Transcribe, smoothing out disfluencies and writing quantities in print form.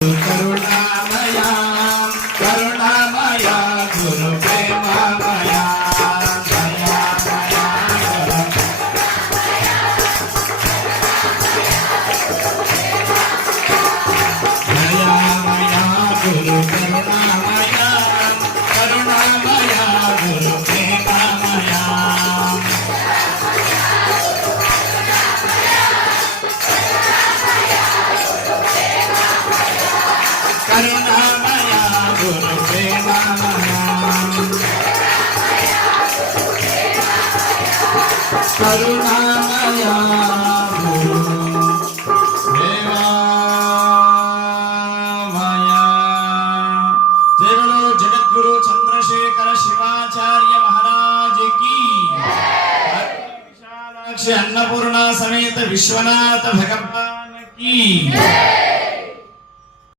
కరుణామయా కరుణామయా గురు ప్రేమమయా దయామయా గురు కరుణామయా కరుణామయా గురు ప్రేమమయా కరుణామయా గురు ప్రేమమయా కరుణామయా గురు ప్రేమమయా. జరుడు జగద్గురు చంద్రశేఖర శివాచార్య మహారాజ్ की విశాలాక్షి అన్నపూర్ణ సమేత విశ్వనాథ భగవాన్ की